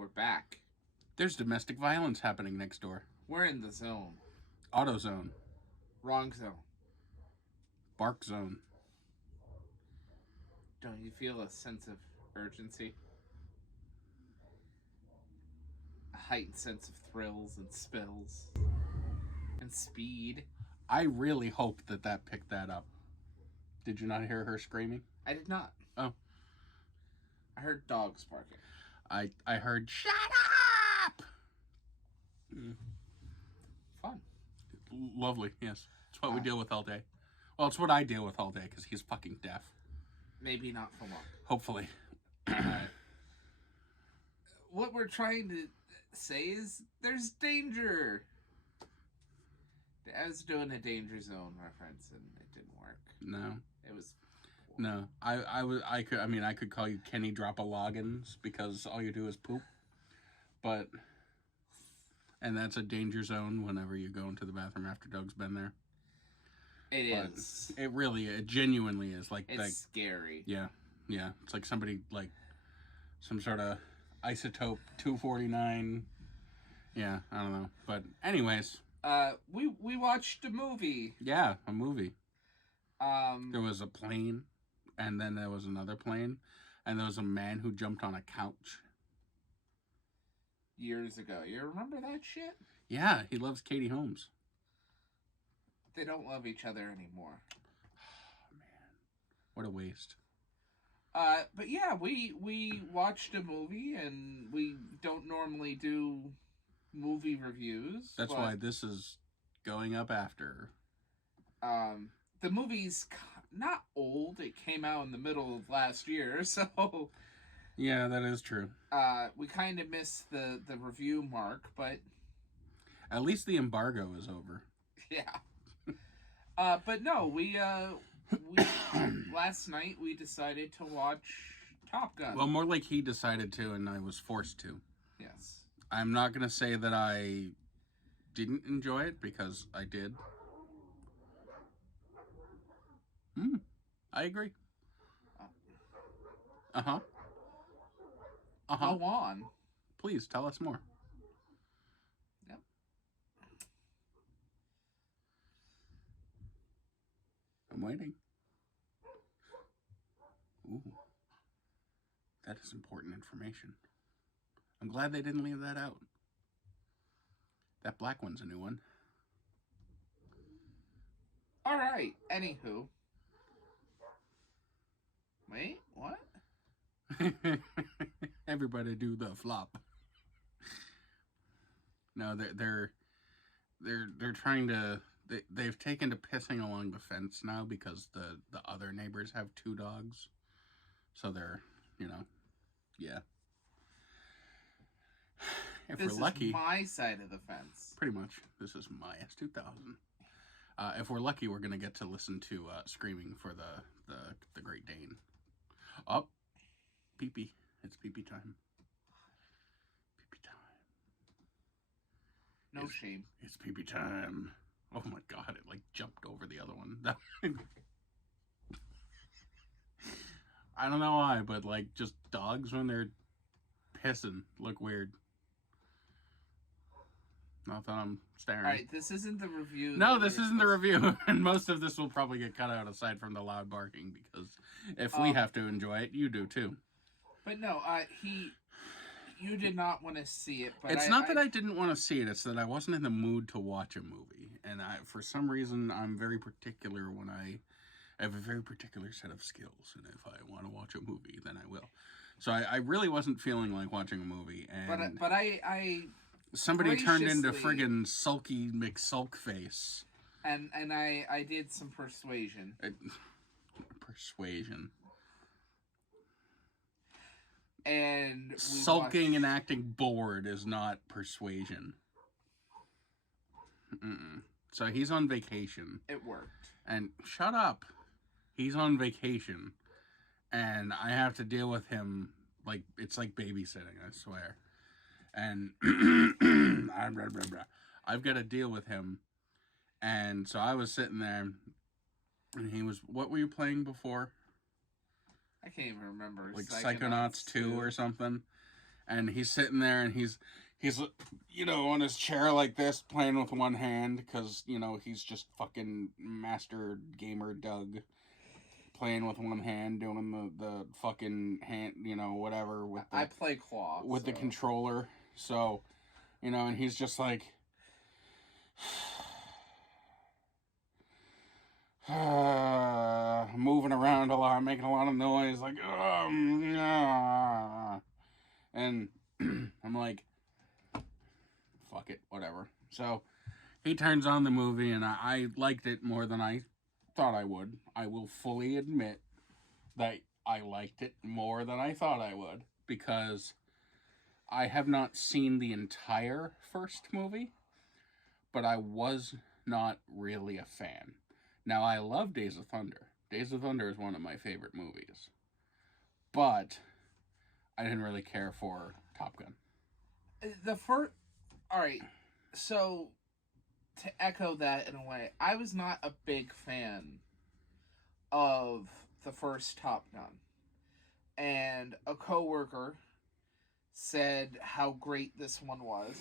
We're back. There's domestic violence happening next door. We're in the zone. AutoZone. Wrong zone. Bark zone. Don't you feel a sense of urgency? A heightened sense of thrills and spills and speed. I really hoped that picked that up. Did you not hear her screaming? I did not. Oh. I heard dogs barking. I heard, shut up! Fun. Lovely, yes. It's what we deal with all day. Well, it's what I deal with all day, because he's fucking deaf. Maybe not for long. Hopefully. What we're trying to say is there's danger. I was doing a danger zone reference and it didn't work. No. It was... No. I could call you Kenny Drop-a-Loggins because all you do is poop. And that's a danger zone whenever you go into the bathroom after Doug's been there. It is. It genuinely is. It's scary. Yeah. It's like somebody, some sort of isotope 249. Yeah, I don't know. But anyways. We watched a movie. Yeah, a movie. There was a plane, and then there was another plane, and there was a man who jumped on a couch. Years ago. You remember that shit? Yeah, he loves Katie Holmes. They don't love each other anymore. Oh, man. What a waste. But yeah, we watched a movie, and we don't normally do movie reviews. That's why this is going up after. The movie's not old. It came out in the middle of last year, so... Yeah, that is true. We kind of missed the review mark, but... At least the embargo is over. Yeah. But no, we last night we decided to watch Top Gun. Well, more like he decided to, and I was forced to. Yes. I'm not going to say that I didn't enjoy it, because I did. I agree. Uh-huh. Go on. Please, tell us more. Yep. I'm waiting. Ooh. That is important information. I'm glad they didn't leave that out. That black one's a new one. Alright, anywho. Wait, what? Everybody do the flop. No, they're trying to... They've taken to pissing along the fence now because the other neighbors have 2 dogs. So they're, yeah. If this we're lucky... is my side of the fence. Pretty much. This is my S2000. If we're lucky, we're going to get to listen to screaming for the Great Dane. Up. Pee-pee. It's pee-pee time. Pee-pee time. No shame. It's pee-pee time. Oh my god, it jumped over the other one. I don't know why, but just dogs when they're pissing look weird. Not that I'm staring. Alright, this isn't the review. No, this isn't the review. And most of this will probably get cut out aside from the loud barking, because if we have to enjoy it, you do too. But no, you did not want to see it. But it's not that I didn't want to see it. It's that I wasn't in the mood to watch a movie. And for some reason, I'm very particular when I have a very particular set of skills. And if I want to watch a movie, then I will. So I really wasn't feeling like watching a movie. And but I somebody turned into friggin' sulky McSulkface. And I did some persuasion. Persuasion. And sulking and acting bored is not persuasion. So he's on vacation. It worked. And shut up. He's on vacation. And I have to deal with him it's like babysitting, I swear. And I've got to deal with him. And so I was sitting there, and he was, what were you playing before? I can't even remember. Psychonauts 2 or something. and he's sitting there, and he's on his chair like this, playing with one hand, because he's just fucking master gamer Doug, playing with one hand, doing the fucking hand, whatever with I play claw with the controller. So, and he's just like, moving around a lot, making a lot of noise, like, and I'm like, fuck it, whatever. So he turns on the movie, and I liked it more than I thought I would. I will fully admit that I liked it more than I thought I would, because I have not seen the entire first movie, but I was not really a fan. Now, I love Days of Thunder. Days of Thunder is one of my favorite movies. But I didn't really care for Top Gun. Alright, so to echo that in a way, I was not a big fan of the first Top Gun. And a coworker said how great this one was.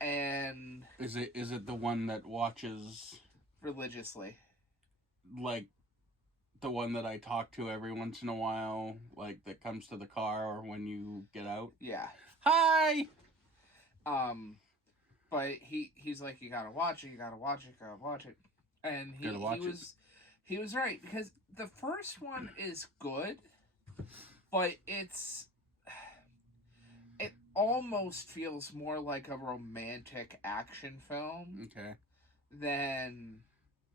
And is it the one that watches religiously? Like the one that I talk to every once in a while, like that comes to the car or when you get out? Yeah. Hi! But he's like, you gotta watch it. And he was right, because the first one is good, but it almost feels more like a romantic action film than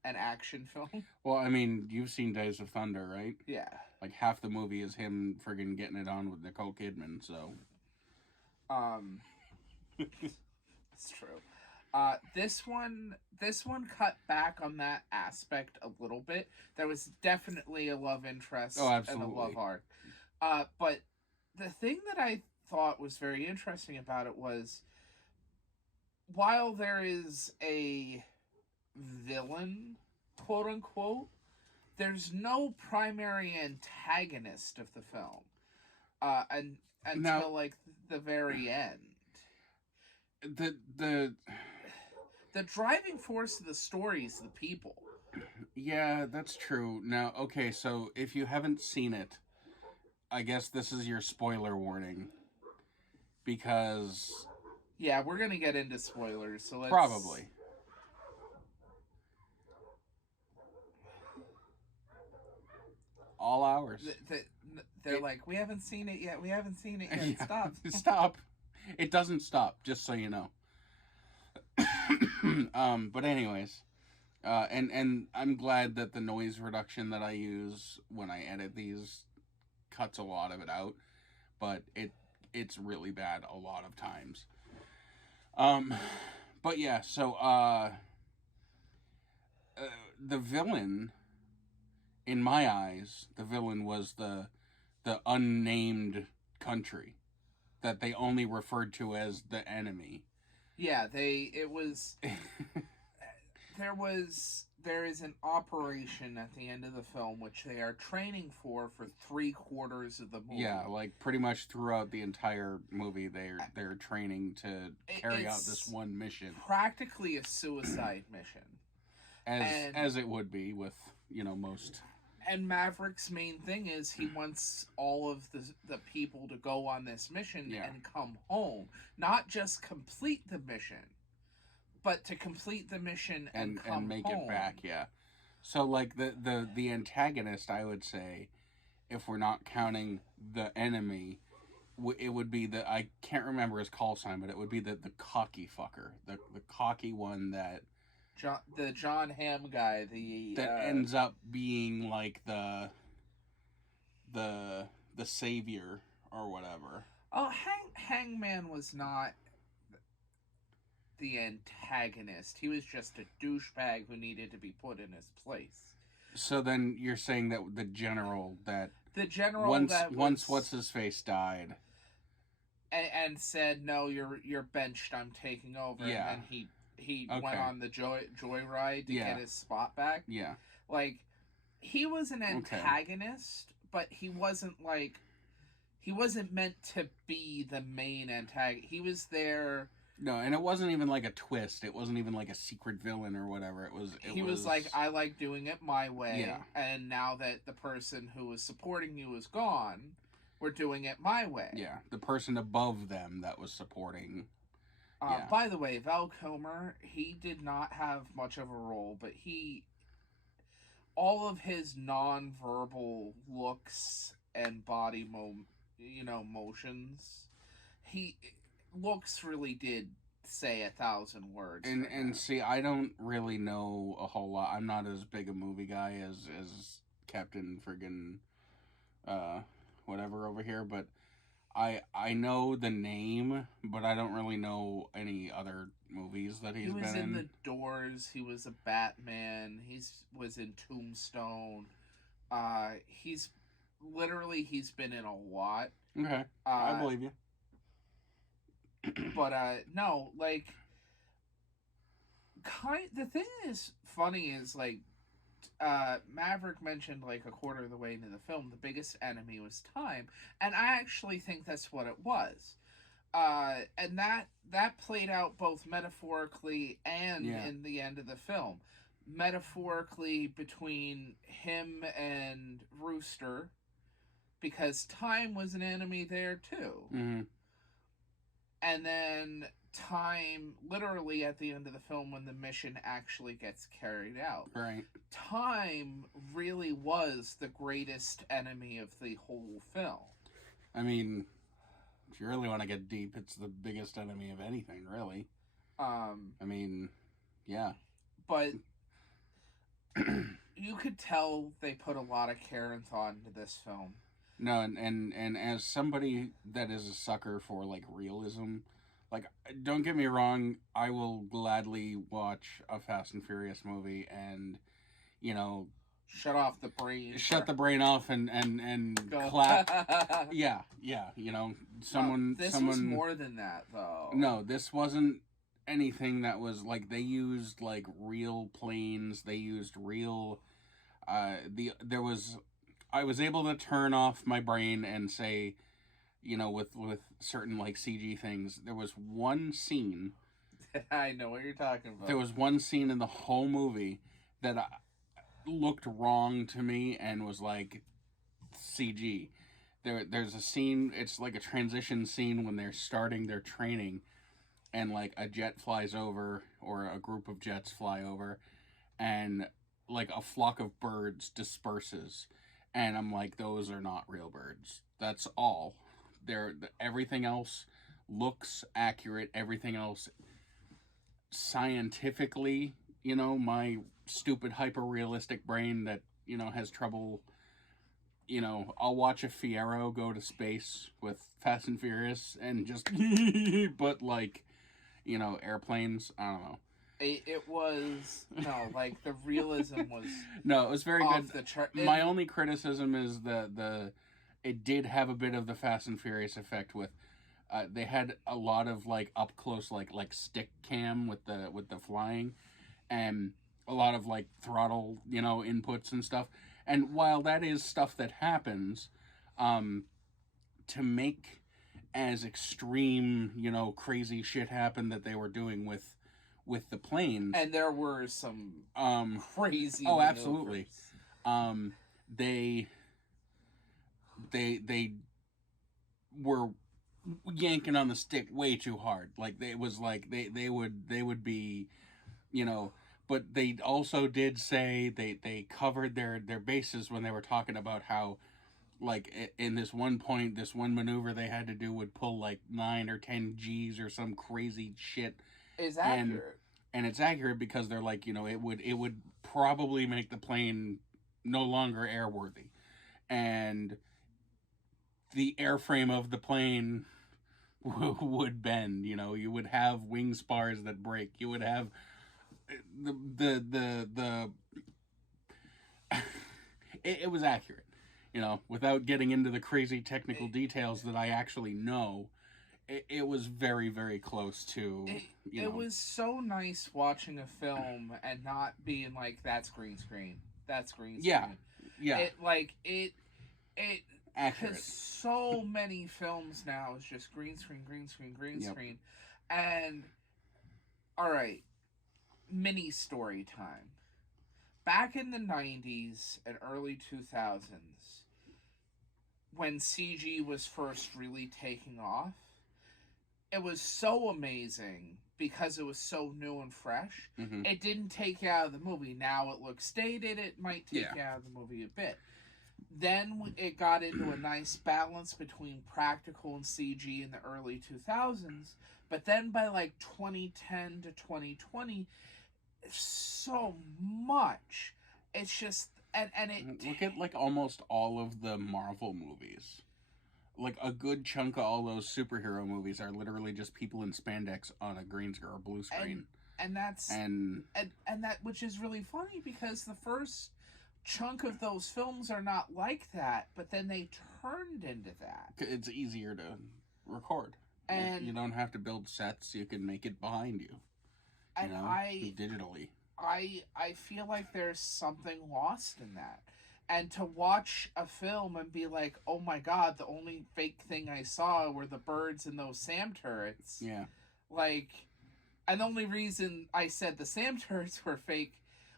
an action film. Well, I mean, you've seen Days of Thunder, right? Yeah. Like half the movie is him friggin' getting it on with Nicole Kidman, so. It's true. This one cut back on that aspect a little bit. There was definitely a love interest and a love arc. But the thing that I thought was very interesting about it was, while there is a villain, quote unquote, there's no primary antagonist of the film until like the very end. The driving force of the story is the people. Yeah, that's true. Now, okay, so if you haven't seen it, I guess this is your spoiler warning, because yeah, we're gonna get into spoilers, so let's... Probably. All hours. They're like, we haven't seen it yet. Yeah. Stop. Stop. It doesn't stop, just so you know. But anyways, and I'm glad that the noise reduction that I use when I edit these cuts a lot of it out, but it's really bad a lot of times. But yeah, so the villain, in my eyes, the villain was the unnamed country that they only referred to as the enemy. Yeah, there is an operation at the end of the film which they are training for 3/4 of the movie. Yeah, like pretty much throughout the entire movie they're training to carry out this one mission. Practically a suicide mission. As it would be with, most. And Maverick's main thing is he wants all of the people to go on this mission and come home. Not just complete the mission, but to complete the mission and make home. It back, yeah. So, like, the antagonist, I would say, if we're not counting the enemy, it would be I can't remember his call sign, but it would be the cocky fucker. The cocky one that... the John Hamm guy, that ends up being like the savior or whatever. Oh, Hangman was not the antagonist. He was just a douchebag who needed to be put in his place. So then you're saying that the general once what's his face died and said, "No, you're benched. I'm taking over." Yeah. And then he went on the joyride to get his spot back. Yeah. Like, he was an antagonist, but he wasn't like he wasn't meant to be the main antagonist. He was there. No, and it wasn't even like a twist. It wasn't even like a secret villain or whatever. He was like, I like doing it my way. Yeah. And now that the person who was supporting you is gone, we're doing it my way. Yeah, the person above them that was supporting. Yeah. By the way, Val Kilmer, he did not have much of a role, but all of his non-verbal looks and body motions, looks really did say 1,000 words. And see, I don't really know a whole lot. I'm not as big a movie guy as Captain friggin' whatever over here, but I know the name, but I don't really know any other movies that he's been in. He was in The Doors. He was a Batman. He was in Tombstone. He's been in a lot. Okay, I believe you. But no, like, the thing is funny is like, Maverick mentioned like a quarter of the way into the film, the biggest enemy was time, and I actually think that's what it was, and that played out both metaphorically and in the end of the film. Metaphorically between him and Rooster, because time was an enemy there too. Mm-hmm. And then time, literally at the end of the film when the mission actually gets carried out. Right. Time really was the greatest enemy of the whole film. I mean, if you really want to get deep, it's the biggest enemy of anything, really. I mean, yeah. But you could tell they put a lot of care and thought into this film. No, and as somebody that is a sucker for, like, realism, like, don't get me wrong, I will gladly watch a Fast and Furious movie and, you know... Shut off the brain. Shut the brain off and clap. Yeah, you know, This was more than that, though. No, this wasn't anything that was, like, they used, like, real planes, they used real... I was able to turn off my brain and say, you know, with certain, like, CG things, there was one scene... I know what you're talking about. There was one scene in the whole movie that looked wrong to me and was, like, CG. There's a scene, it's like a transition scene when they're starting their training, and, like, a jet flies over, or a group of jets fly over, and, like, a flock of birds disperses. And I'm like, those are not real birds. That's all. Everything else looks accurate. Everything else scientifically, you know, my stupid hyper-realistic brain that, you know, has trouble, you know, I'll watch a Fiero go to space with Fast and Furious and just, but like, you know, airplanes, I don't know. It was, no, like, the realism was... No, it was very good. My only criticism is it did have a bit of the Fast and Furious effect with, they had a lot of, like, up close, like stick cam with the flying, and a lot of, like, throttle, you know, inputs and stuff. And while that is stuff that happens, to make as extreme, you know, crazy shit happen that they were doing with the planes, and there were some crazy absolutely they were yanking on the stick way too hard. Like, it was like they would be, you know, but they also did say they covered their bases when they were talking about how, like, in this one point, this one maneuver they had to do would pull like 9 or 10 G's or some crazy shit. Is accurate. And it's accurate because they're like, you know, it would probably make the plane no longer airworthy. And the airframe of the plane would bend, you know, you would have wing spars that break. You would have the it was accurate, you know, without getting into the crazy technical details that I actually know. It was very, very close to, you know. It was so nice watching a film and not being like, that's green screen. That's green screen. Yeah. It accurate. Because so many films now is just green screen, green screen, green screen. And, alright, mini story time. Back in the 90s and early 2000s, when CG was first really taking off, it was so amazing because it was so new and fresh. Mm-hmm. It didn't take you out of the movie. Now it looks dated. It might take you out of the movie a bit. Then it got into a nice balance between practical and CG in the early 2000s. But then by like 2010 to 2020, so much. It's just... And it... Look at like almost all of the Marvel movies. Like, a good chunk of all those superhero movies are literally just people in spandex on a green screen or blue screen. And that's... And that, which is really funny, because the first chunk of those films are not like that, but then they turned into that. It's easier to record. And you don't have to build sets, you can make it behind you. And digitally. I feel like there's something lost in that. And to watch a film and be like, oh my god, the only fake thing I saw were the birds and those SAM turrets. Yeah. Like, and the only reason I said the SAM turrets were fake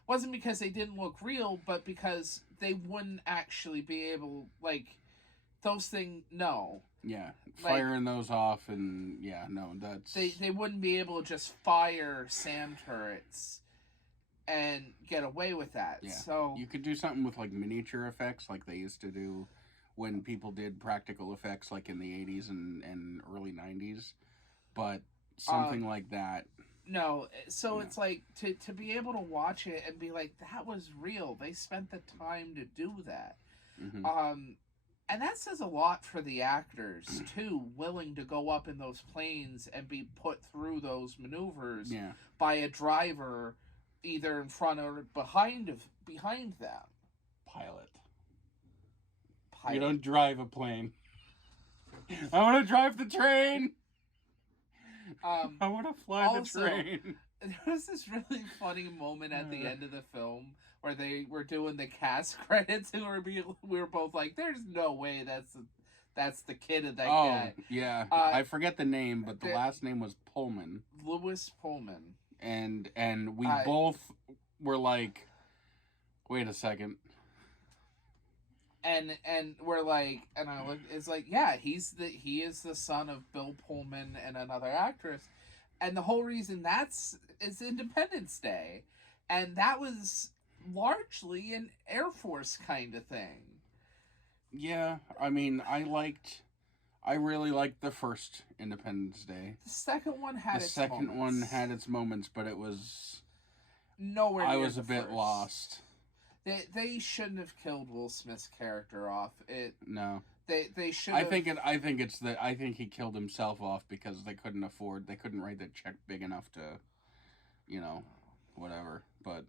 wasn't because they didn't look real, but because they wouldn't actually be able, like, those things, no. Yeah, firing those off and, that's... They wouldn't be able to just fire SAM turrets and get away with that. Yeah. So you could do something with like miniature effects like they used to do when people did practical effects like in the 80s and early 90s, but something like that. No, so it's like to be able to watch it and be like, that was real. They spent the time to do that. Mm-hmm. And that says a lot for the actors too, willing to go up in those planes and be put through those maneuvers by a driver either in front or behind them. Pilot. You don't drive a plane. I want to drive the train. I want to fly the train. There was this really funny moment at the end of the film where they were doing the cast credits, and we were both like, "There's no way that's the kid of that guy." Oh, yeah. I forget the name, but the last name was Pullman. Lewis Pullman. And we both were like, wait a second. And we're like, and I look, it's like, yeah, he is the son of Bill Pullman and another actress. And the whole reason is Independence Day. And that was largely an Air Force kind of thing. Yeah, I mean, I really liked the first Independence Day. The second one had its moments. The second one had its moments, but it was... nowhere near I was the a bit first. lost. They shouldn't have killed Will Smith's character off. No. They should have... I think he killed himself off because they couldn't write the check big enough to, whatever. But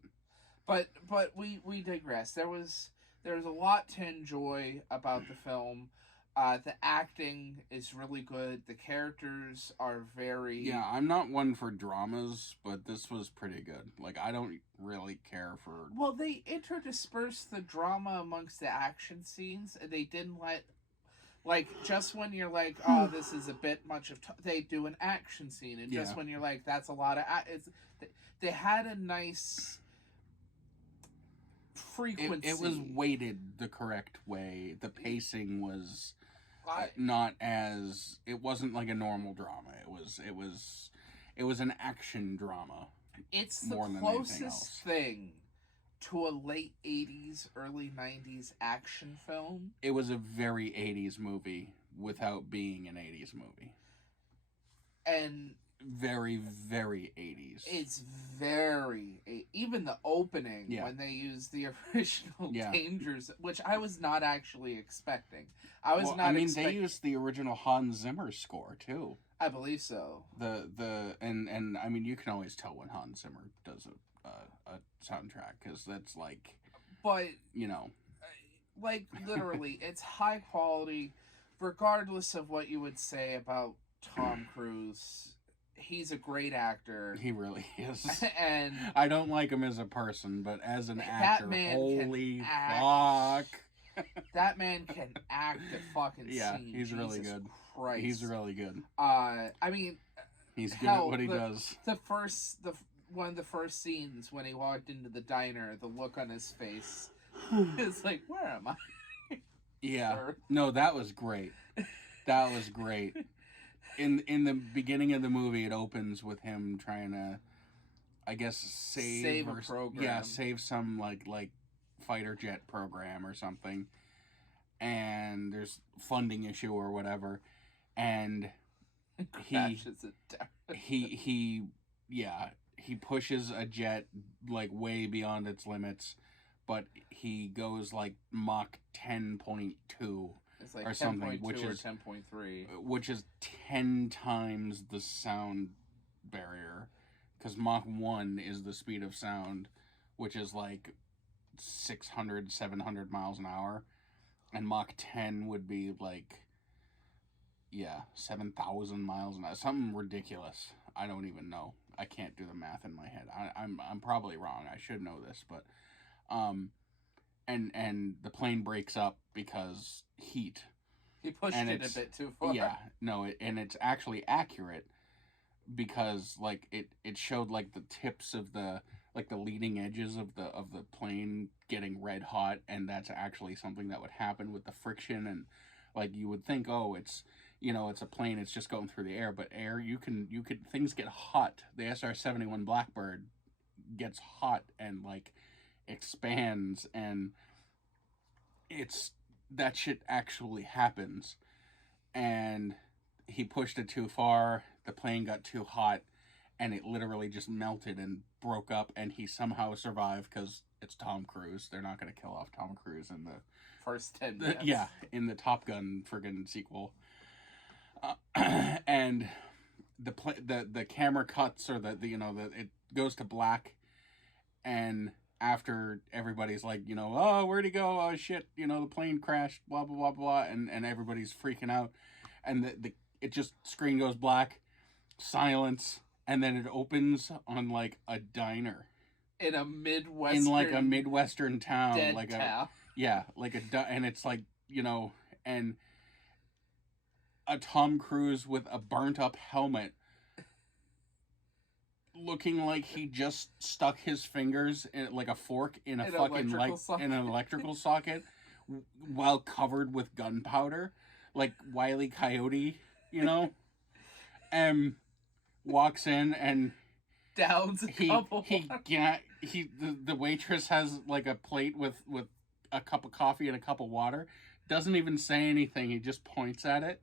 we digress. There was a lot to enjoy about the film. The acting is really good. The characters are very... Yeah, I'm not one for dramas, but this was pretty good. Like, I don't really care for... Well, they interdispersed the drama amongst the action scenes, and they didn't let... Like, just when you're like, oh, this is a bit much of... they do an action scene, and just when you're like, that's a lot of... they had a nice... frequency. It was weighted the correct way. The pacing was... not as... It wasn't like a normal drama. It was an action drama. It's the closest thing to a late 80s, early 90s action film. It was a very 80s movie without being an 80s movie. And... very, very 80s. It's very... even the opening, when they use the original Dangers, which I was not actually expecting. They used the original Hans Zimmer score, too. I believe so. And I mean, you can always tell when Hans Zimmer does a soundtrack, because that's like... But... like, literally, it's high quality, regardless of what you would say about Tom Cruise. He's a great actor. He really is. And I don't like him as a person, but as an actor, man holy fuck. That man can act a fucking scene. He's really good. Christ. He's really good. I mean, he's good at what he does. One of the first scenes when he walked into the diner, the look on his face, it's like, where am I? Yeah. No, that was great. That was great. In the beginning of the movie, it opens with him trying to, I guess, save a program. Yeah, save some like fighter jet program or something. And there's funding issue or whatever, and he pushes a jet like way beyond its limits, but he goes like Mach 10.2 like or something, which is 10.3, which is 10 times the sound barrier, because Mach 1 is the speed of sound, which is like 600-700 miles an hour. And Mach 10 would be like, 7,000 miles an hour. Something ridiculous. I don't even know. I can't do the math in my head. I'm probably wrong. I should know this, but and the plane breaks up because heat. He pushed it a bit too far. Yeah, no, and it's actually accurate because like it showed like the tips of the leading edges of the plane getting red hot, and that's actually something that would happen with the friction. And like you would think, oh, it's it's a plane, it's just going through the air, but air you could things get hot. The SR-71 Blackbird gets hot and like expands, and that shit actually happens. And he pushed it too far, the plane got too hot, and it literally just melted and broke up, and he somehow survived because it's Tom Cruise. They're not going to kill off Tom Cruise in the first 10 minutes. In the Top Gun friggin' sequel. And the camera cuts, or it goes to black, and after everybody's like, oh, where'd he go? Oh shit, the plane crashed, blah blah blah blah, and everybody's freaking out, and it just screen goes black, silence. And then it opens on like a diner in a midwestern town, town. And it's like and a Tom Cruise with a burnt up helmet, looking like he just stuck his fingers in like a fork in an electrical socket, while covered with gunpowder, like Wile E. Coyote, and walks in and downs a couple. The waitress has like a plate with a cup of coffee and a cup of water. Doesn't even say anything. He just points at it,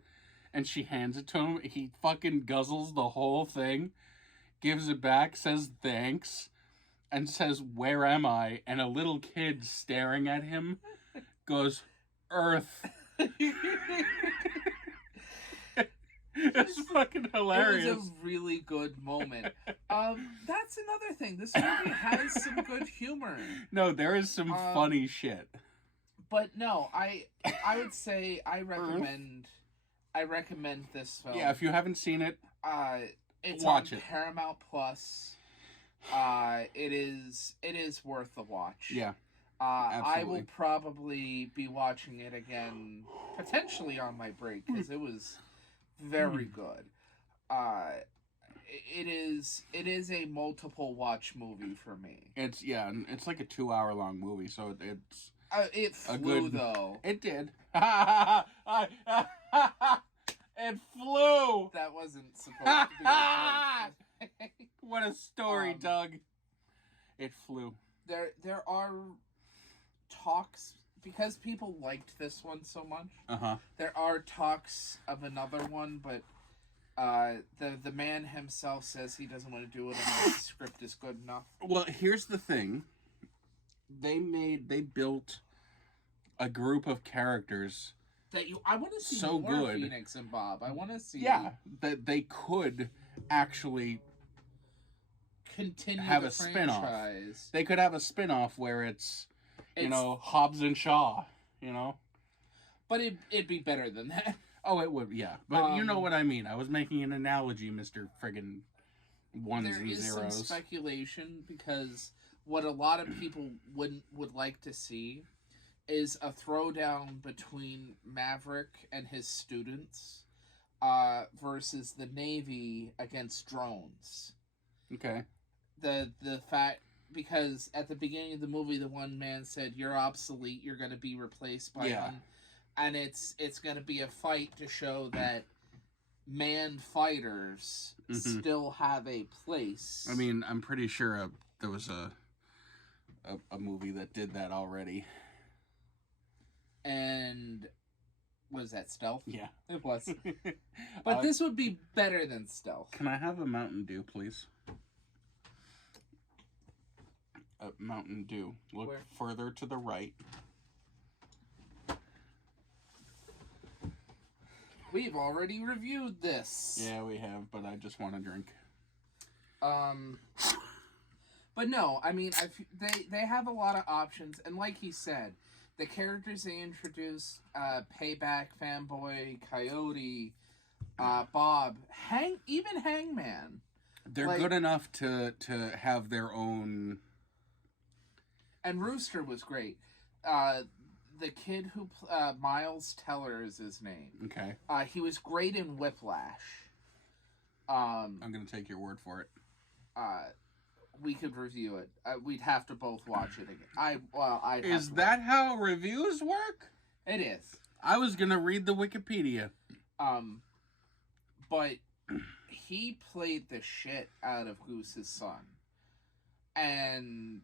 and she hands it to him. He fucking guzzles the whole thing, gives it back, says thanks, and says, "Where am I?" And a little kid staring at him goes, "Earth." It's fucking hilarious. It was a really good moment. That's another thing. This movie has some good humor. No, there is some funny shit. But no, I would say I recommend this film. Yeah, if you haven't seen it, it's watch on it. Paramount Plus. It is worth the watch. Yeah. I will probably be watching it again, potentially on my break, because it was very good. It is a multiple watch movie for me. It's like a 2-hour long movie, so it's it flew though. It did. It flew. That wasn't supposed to be. What a story, Doug. It flew. There are talks, because people liked this one so much. There are talks of another one, but the man himself says he doesn't want to do it unless the script is good enough. Well, here's the thing. They built a group of characters that I want to see so more good. Phoenix and Bob. I want to see that they could actually continue have a spin-off. franchise. They could have a spin-off where it's Hobbs and Shaw, But it'd be better than that. Oh, it would, yeah. But you know what I mean. I was making an analogy, Mr. Friggin' Ones and Zeros. There is some speculation, because what a lot of people would like to see is a throwdown between Maverick and his students versus the Navy against drones. Okay. The fact, because at the beginning of the movie, the one man said, "You're obsolete. You're going to be replaced by one," and it's going to be a fight to show that manned fighters still have a place. I mean, I'm pretty sure there was a movie that did that already. And was that Stealth? Yeah, it was. But this would be better than Stealth. Can I have a Mountain Dew, please? Mountain Dew. Look further to the right. We've already reviewed this. Yeah, we have, but I just want a drink. But no, I mean, they have a lot of options, and like he said, the characters they introduced, Payback, Fanboy, Coyote, Bob, even Hangman. They're good enough to have their own. And Rooster was great. The kid who Miles Teller is his name. Okay. He was great in Whiplash. I'm gonna take your word for it. We could review it. We'd have to both watch it again. Is that how reviews work? It is. I was gonna read the Wikipedia. But he played the shit out of Goose's son, and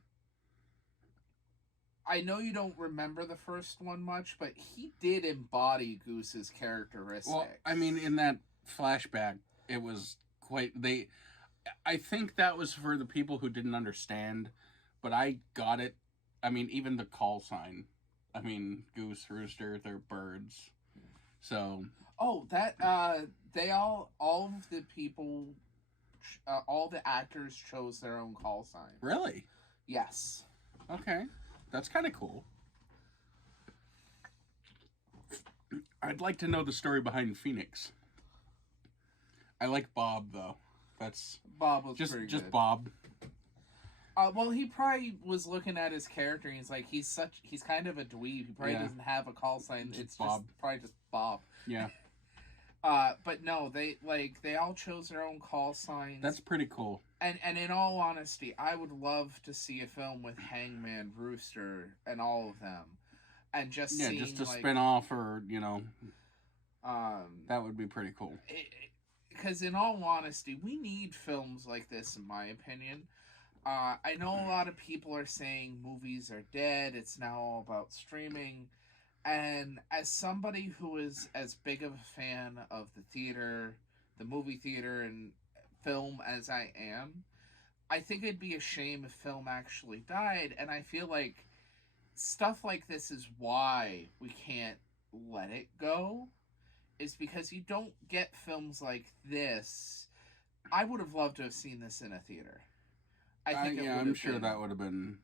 I know you don't remember the first one much, but he did embody Goose's characteristics. Well, I mean, in that flashback, it was quite... I think that was for the people who didn't understand, but I got it. I mean, even the call sign. I mean, Goose, Rooster, they're birds. So... Oh, that, all of the people, all the actors chose their own call sign. Really? Yes. Okay. That's kind of cool. I'd like to know the story behind Phoenix. I like Bob, though. Bob was pretty good. Just Bob. Well, he probably was looking at his character and he's like, he's kind of a dweeb. He probably doesn't have a call sign. It's Bob. Probably just Bob. Yeah. But no, they all chose their own call signs. That's pretty cool. And in all honesty, I would love to see a film with Hangman, Rooster, and all of them, and just seeing, just a spin-off, or that would be pretty cool. Because in all honesty, we need films like this, in my opinion. I know a lot of people are saying movies are dead. It's now all about streaming. And as somebody who is as big of a fan of the theater, the movie theater, and film as I am, I think it'd be a shame if film actually died. And I feel like stuff like this is why we can't let it go, is because you don't get films like this. I would have loved to have seen this in a theater. I'm sure that would have been...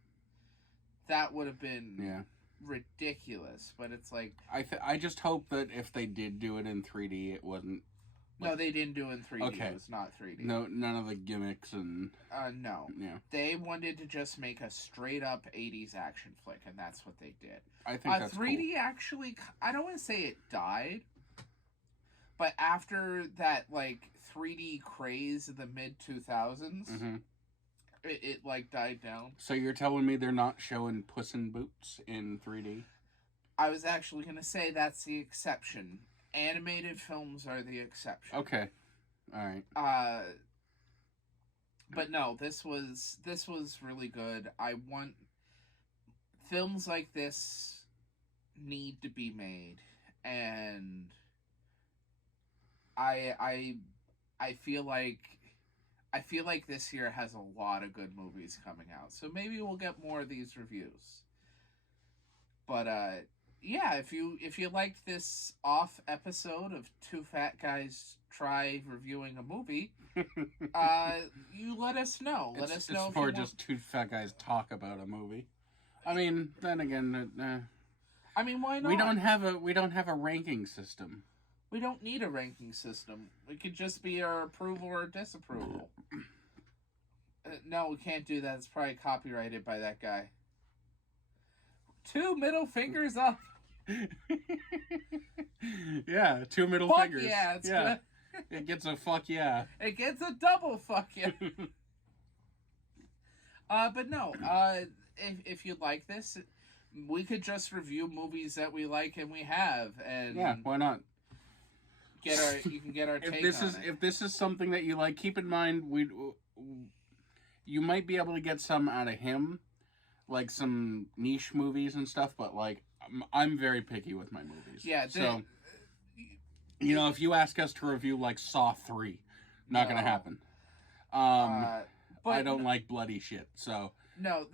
That would have been ridiculous, but it's like... I just hope that if they did do it in 3D, it wasn't... No, they didn't do it in 3D. Okay. It was not 3D. No, none of the gimmicks and... No. Yeah. They wanted to just make a straight-up 80s action flick, and that's what they did. I think that's 3D cool. actually... I don't want to say it died, but after that, 3D craze of the mid-2000s, it died down. So you're telling me they're not showing Puss in Boots in 3D? I was actually going to say that's the exception. Animated films are the exception. Okay. All right. But no, this was really good. I want films like this need to be made, and I feel like this year has a lot of good movies coming out. So maybe we'll get more of these reviews. But yeah, if you liked this off episode of Two Fat Guys Try Reviewing a Movie, you let us know. Let us know. It's more just two fat guys talk about a movie. I mean, then again, I mean, why not? We don't have a ranking system. We don't need a ranking system. It could just be our approval or disapproval. No, we can't do that. It's probably copyrighted by that guy. 2 middle fingers up. Yeah, 2 middle fuck fingers. Yeah, yeah. It gets a fuck yeah. It gets a double fuck yeah. But no, if you like this, we could just review movies that we like and we have, and yeah, why not? You can get our take on it. If this is something that you like, keep in mind you might be able to get some out of him, like some niche movies and stuff. But like, I'm very picky with my movies. Yeah. So, you know, if you ask us to review like Saw 3, not gonna happen. But I don't like bloody shit. So no,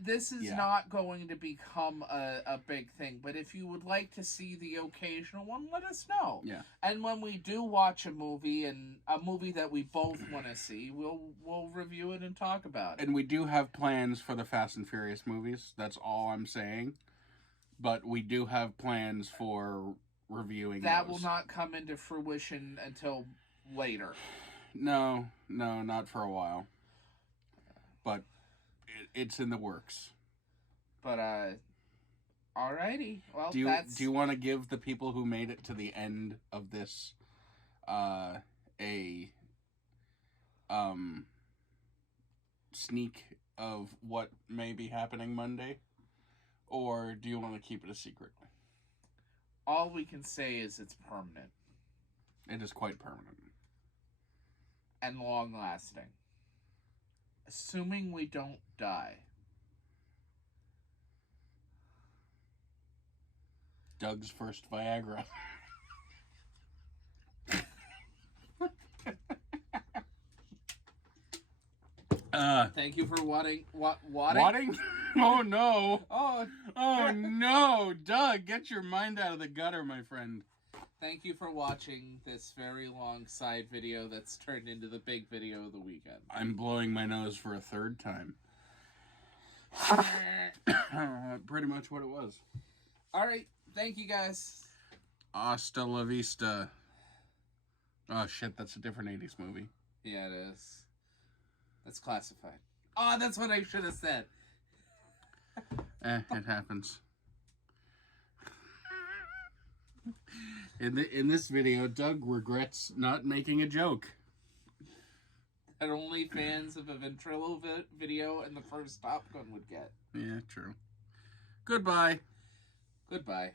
this is not going to become a big thing. But if you would like to see the occasional one, let us know. Yeah. And when we do watch a movie, and a movie that we both want to see, we'll review it and talk about it. And we do have plans for the Fast and Furious movies. That's all I'm saying. But we do have plans for reviewing that those. Will not come into fruition until later. No, not for a while. But it's in the works. But alrighty. Well, do you want to give the people who made it to the end of this a sneak of what may be happening Monday, or do you want to keep it a secret? All we can say is it's permanent. It is quite permanent. And long-lasting. Assuming we don't die. Doug's first Viagra. Thank you for wadding? Oh no! Oh no! Doug, get your mind out of the gutter, my friend. Thank you for watching this very long side video that's turned into the big video of the weekend. I'm blowing my nose for a third time. Pretty much what it was. Alright, thank you guys. Hasta la vista. Oh shit, that's a different 80s movie. Yeah, it is. That's classified. Oh, that's what I should have said. It happens. In this video, Doug regrets not making a joke. That only fans of a ventrilo video and the first Top Gun would get. Yeah, true. Goodbye. Goodbye.